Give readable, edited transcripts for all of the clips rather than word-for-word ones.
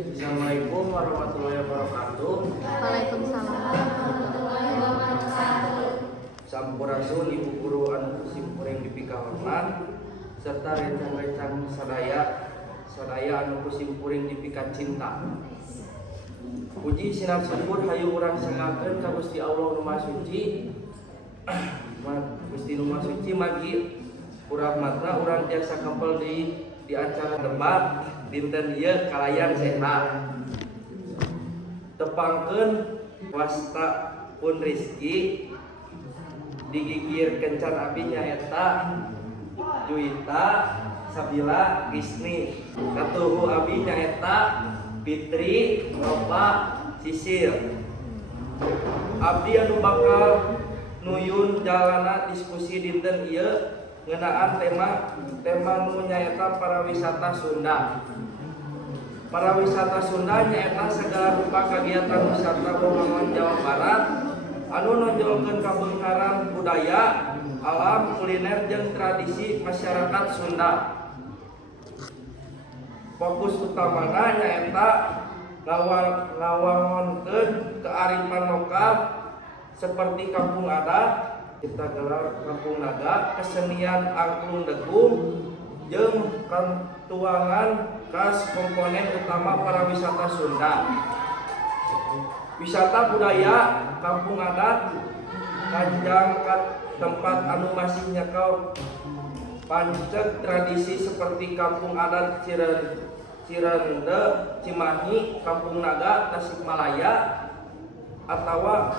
Assalamualaikum warahmatullahi wabarakatuh. Waalaikumsalam warahmatullahi wabarakatuh. Sampurasun ibu guru anu kusimpuring dipika hormat serta rencang-rencang sadaya anu kusimpuring dipika cinta. Puji sinar syukur hayu urang sangakeun ka Gusti Allah nu Maha Suci. Gusti nu Maha Suci magi urahmatna urang tiasa kempel di acara debat dinten ieu kalayan sehat. Tepangkeun wasta pun rizki digigir kencan abi nyaeta Juwita Sabila Gisni, katuhu abi nyaeta Fitri Lopa Sisil. Abdi anu bakal nuyun jalana diskusi dinten ieu ngeunaan tema nu nyaeta pariwisata Sunda. Pariwisata Sunda nyaeta segala rupa kegiatan wisata pembangunan Jawa Barat anu nonjolkeun kabeungkaran budaya, alam, kuliner jeung tradisi masyarakat Sunda. Fokus utamana nyaeta ngawangonkeun kearifan lokal seperti kampung adat, kita gelar kampung naga, kesenian angklung degung, jeung tuangan khas komponen utama pariwisata Sunda. Wisata budaya kampung adat kanjang ka tempat anu masih nyekau pancet tradisi seperti kampung adat Cirende, Cimahi, Kampung Naga, Tasikmalaya, atawa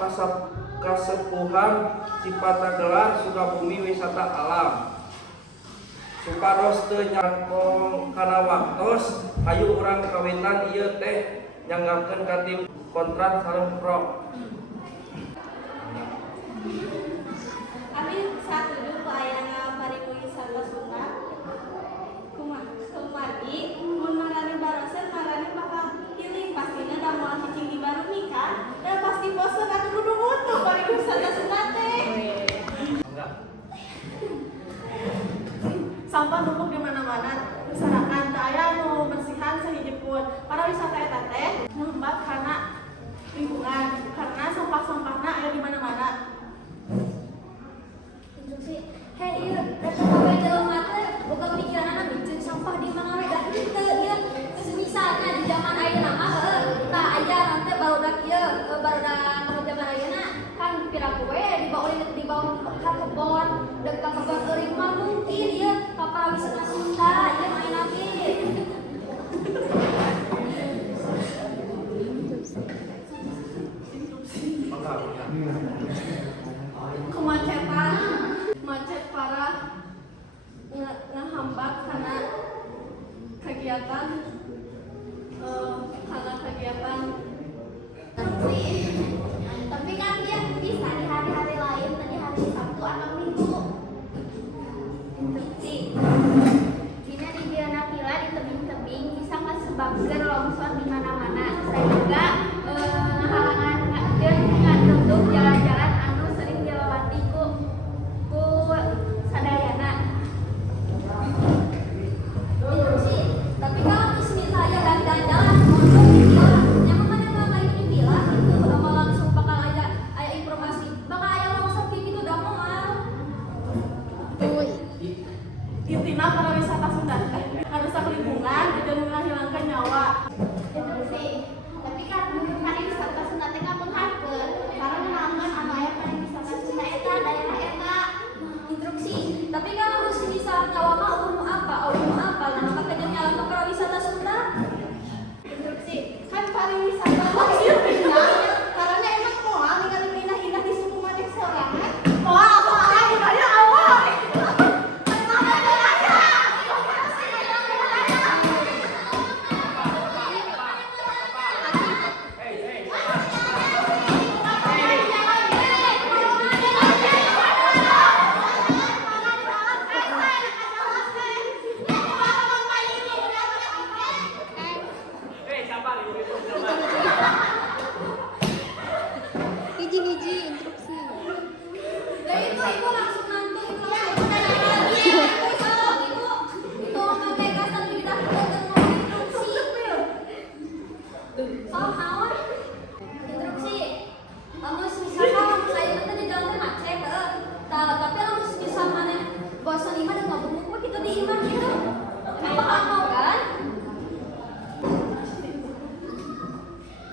Kasepuhan Cipatagelar, Sukabumi wisata alam. Supados teu nyangkong kana waktos hayu urang kawitan ieu teh nyanggakeun ka tim kontrak sareng pro. Abi satuju ku ayana pariwisata Sunda. Kumadi mun marani barosen marani bakal healing pastina da moal cicing di Bandung nikah dan pasti bosan atuh kudu mutu pariwisata Sunda teh. Sampah numpuk di mana-mana, usahakan teu aya nu bersihan sahiji pun. Pariwisata eta teh ngeumbat kana lingkungan karena sampah-sampahna aya di mana-mana. Hei, ieu rek kabeh jelema teh boga pikiranna bikin sampah di mana we da kitu ieu. Misalnya di zaman ayeuna mah tah aya nanti barudak ieu barudak nu zaman ayeuna kan piraku we di bawah ka kebon deuk ka kebon euring mah mungkin ieu ka pariwisata Sunda ieu main abi. Kemacetan, macet parah ngehambat karena kegiatan Tapi kan dia bisa di hari-hari lain, di hari Sabtu atau Minggu. Dina di Biana Pila di tebing-tebing bisa ngasebabkeun longsor di mana-mana. Saya juga halangan ngantuk jalan-jalan anu sering dilewati ku sadayana. Tapi kalau di sini saya jalan-jalan yang mana nggak ini bilang itu sama langsung bakal ada informasi bakal ada longsor gitu udah mau. intina pariwisata Sunda teh ngarusak lingkungan dan menghilangkan nyawa. Itu sih. Tapi kan pariwisata Sunda teh ngapunghakeun karena namun anu aya pariwisata Sunda eta daerah eta instruksi. Tapi kalau harus bisa nyawa mah umum apa? Nah maka jadi nyala pariwisata Sunda. Instruksi kan pariwisata hasil karena emang moal ningali indah-indah di suku maneh sorangan. Moal soalnya budaya awal. Hiji instruksi. Lah itu langsung nanti Itu memakai gas dan tidak instruksi. Oh, naon? Instruksi. Lamun misalkan saya teh di jalan teh macet, tapi lamun misal mana bosan imah dan ngomong mah kita di imah gitu. Emang bakal mau kan?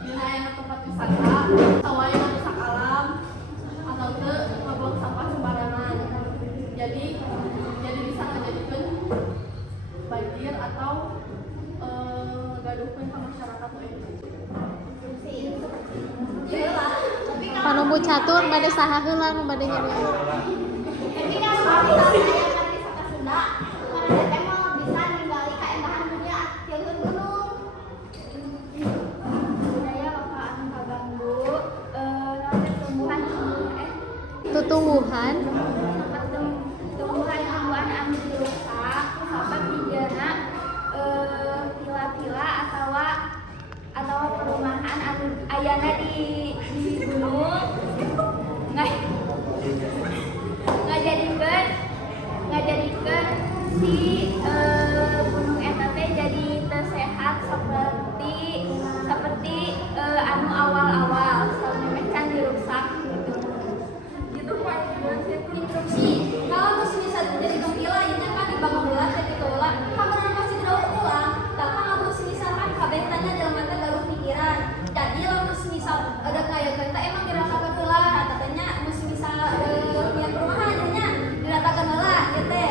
Dina yang tempat wisata, sawaya merusak alam, atau ke ngebuang sampah sembarangan. Jadi bisa ngejadikeun banjir atau gaduhkeun ka masyarakat we. Panumbu catur bade saha heula nu bade nyari. Tapi kan kalau misalnya saya wisata Sunda, karena teh mau bisa ninggali keindahan dunia tieukeun gunung. Budaya lokal anu kaganggu, nanti tumbuhan Tutumbuhan tumbuhan anu dirusak, sabab hijana pila-pila atau perumahan anu ayana di gunung ngajadikeun si gunung eta teh jadi teu sehat seperti anu awal-awal sampai can dirusak gitu Pak. Instruksi kalau musim bisa jadi gembila ini kan dibangun ulang kayak gitu ulang kamu pasti daur ulang tapi kalau musim misalkan kabeh tanya dalam mata galuh pikiran jadi lah musim misal ada kayak kita emang diratakan ulang katanya musim misal yang perumahan nya diratakan ulang gitu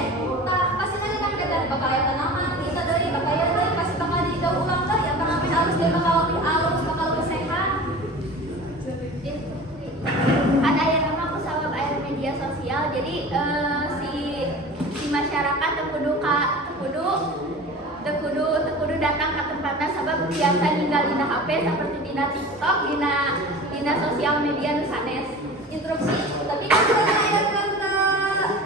pasti nanti kan kita bakal ya tanaman kita dari bakal ya pasti bakal didaur ulang lah ya karena harus dia bakal lebih halus bakal lebih sehat. Ada yang memang sabab air media sosial jadi si masyarakat tekudu datang ke tempatnya sabab biasa ninggalin HP seperti dina TikTok dina sosial media nu sanes. Instruksi tapi kan aya ke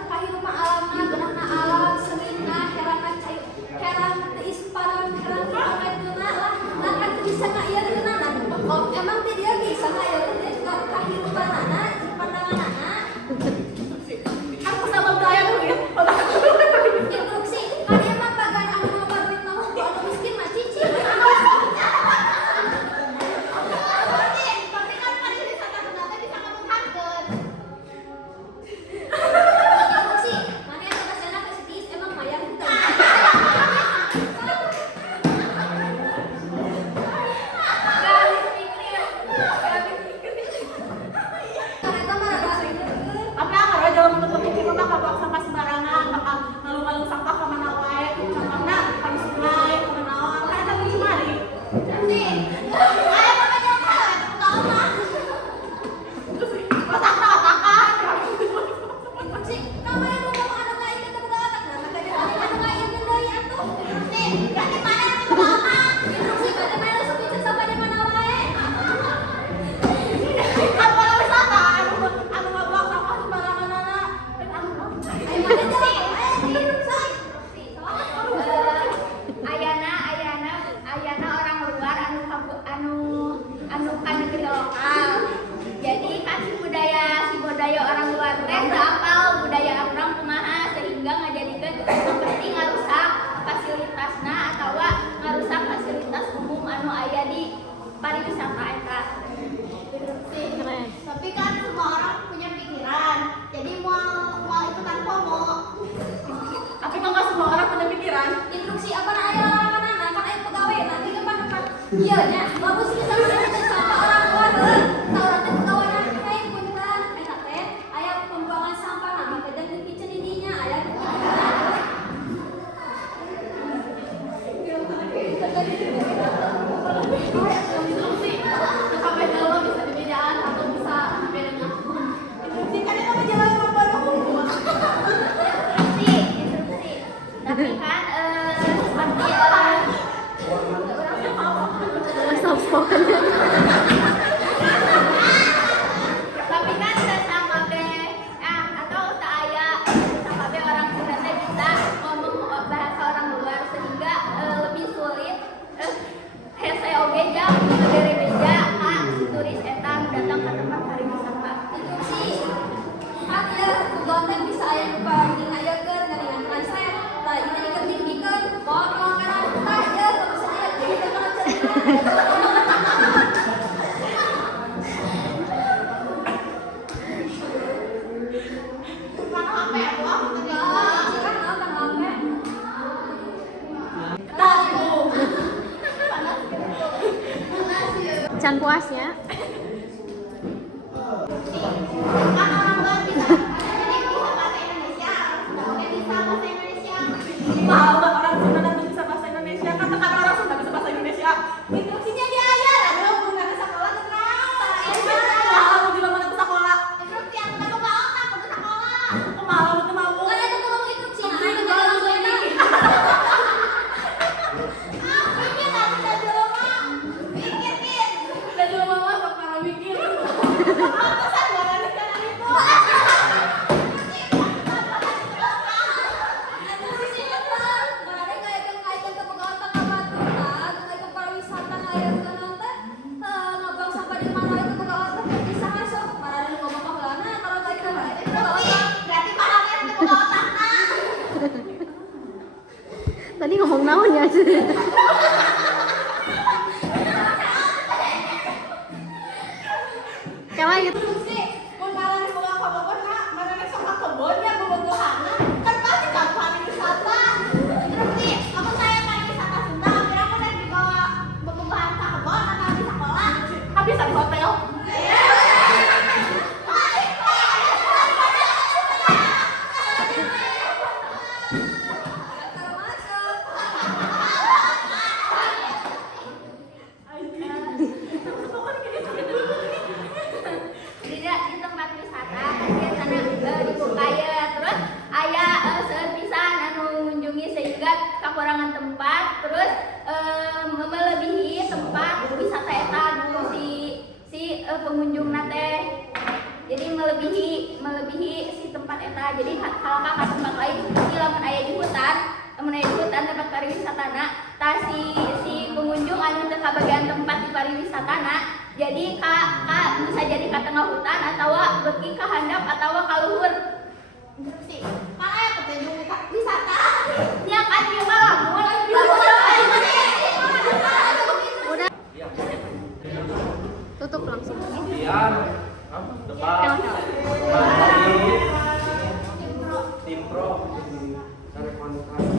kehidupan alamna geunahna alam seringna heranna heran teu isparan heran kaituna lah kan bisa na ieu geunahna emang teh dia bisa na ieu teh kehidupanana pandanganana. Aku sabab daya dulu ya. Instruksi kan emang bagan anu loba duit mah anu miskin mah cicing. Tapi kan pariwisata Sunda teh bisa ngabungkankeun. Instruksi mana yang kesana ke sitis emang bayar henteu. Tapi anggar aja lamun nutup pipi mah bakal buang sampah sembarangan, bakal ngalung-ngalung sampah ka mana wae. Sampahna ka sungai, ka manaon, ka eta geus mari. Terus otak-otakan. Apa wisata anu ngabuang sampah sembaranganana. Ayana orang luar anu kan negeri lokal. Jadi kan si budaya orang luar teh teu apal budaya orang kumaha sehingga ngajadikeun seperti ngarusak fasilitasna atawa ngarusak fasilitas umum anu aya di pariwisata eta. keren. Tapi kan semua orang punya pikiran. Jadi mau ikutan FOMO. Tapi kan nggak semua orang punya pikiran. Instruksi apa na aya larangan kan aya pegawai nanti depan ieu nya bagus bisa sama orang luar tah urang teh pegawai kayak punten eta teh aya pembuangan sampah nah maka dan dipicen dinya aya Instruksi, sampai dalam bisa dibedaan atau bisa bedanya. Instruksi kan itu menjalan baru. instruksi tapi kan seperti tapi kan sama be atau tak aya sama be orang Sunda teh bisa ngomong bahasa orang luar sehingga lebih sulit hese oge jam dari beja ka turis eta nu datang ke tempat pariwisata. Instruksi kan ya kugonten bisa aya nu paling ngayakeun ngaringan translate tah ieu diketik-dikeun potong kana tah ya bisa aya gitu kalau cerita Can puasnya. Kan orang tua bisa bahasa Indonesia, udah oke bisa bahasa Indonesia. Mahal banget orang Sunda dan bisa bahasa Indonesia. Katakan orang Sunda bisa bahasa Indonesia. Instruksinya dia aja, aduh bukan ke sekolah tenang. Mahal di mana ke sekolah. Instruksi yang udah kebawa otak ke sekolah. Mahal itu mampu. Kan ada tuh ngomong instruksi, nah Tapi itu kalau kalau gue gue ini. ini nggak bisa jelema, mikir kit. Kita juga mama sok para mikir. Pantesan barangnya kan itu. Instruksi itu, barangnya kayak ke pegawai otak apa tuh, nah, kayak ke pariwisata kayak ke nanti, ngebuang sampah di mana itu pegawai otak bisa masuk. Barangnya ngomong apa nah kalau kayak gitu, berarti barangnya ke pegawai otak nah. Tadi ngomong naon ya? Kalau gitu. Instruksi. Mun marane boga kabogona, marane sama kebonnya bobogohana. Kan pasti gampang wisata. Instruksi, kamu saya pariwisata Sunda, kira aku dari dibawa bebebahan ke kebon atau di sekolah? Habis di hotel. Kalau masuk. Tidak di tempat wisata biasanya dibuka ya terus aya sepisan anu mengunjungi sehingga kekurangan tempat terus melebihi tempat wisata eta nu si pengunjung nate jadi melebihi si tempat eta jadi halaka ka tempat lain si lamun aya di hutan tempat pariwisatana tah si pengunjung anu teu kabagian tempat di pariwisatana jadi bisa jadi ka tengah hutan atau beuki ka handap atau ka luhur. Instruksi. Mana aya petunjuk wisata? Nya kan ieu mah lamun Udah Iya. tutup langsung. Kemudian debat dari tim pro dari kontak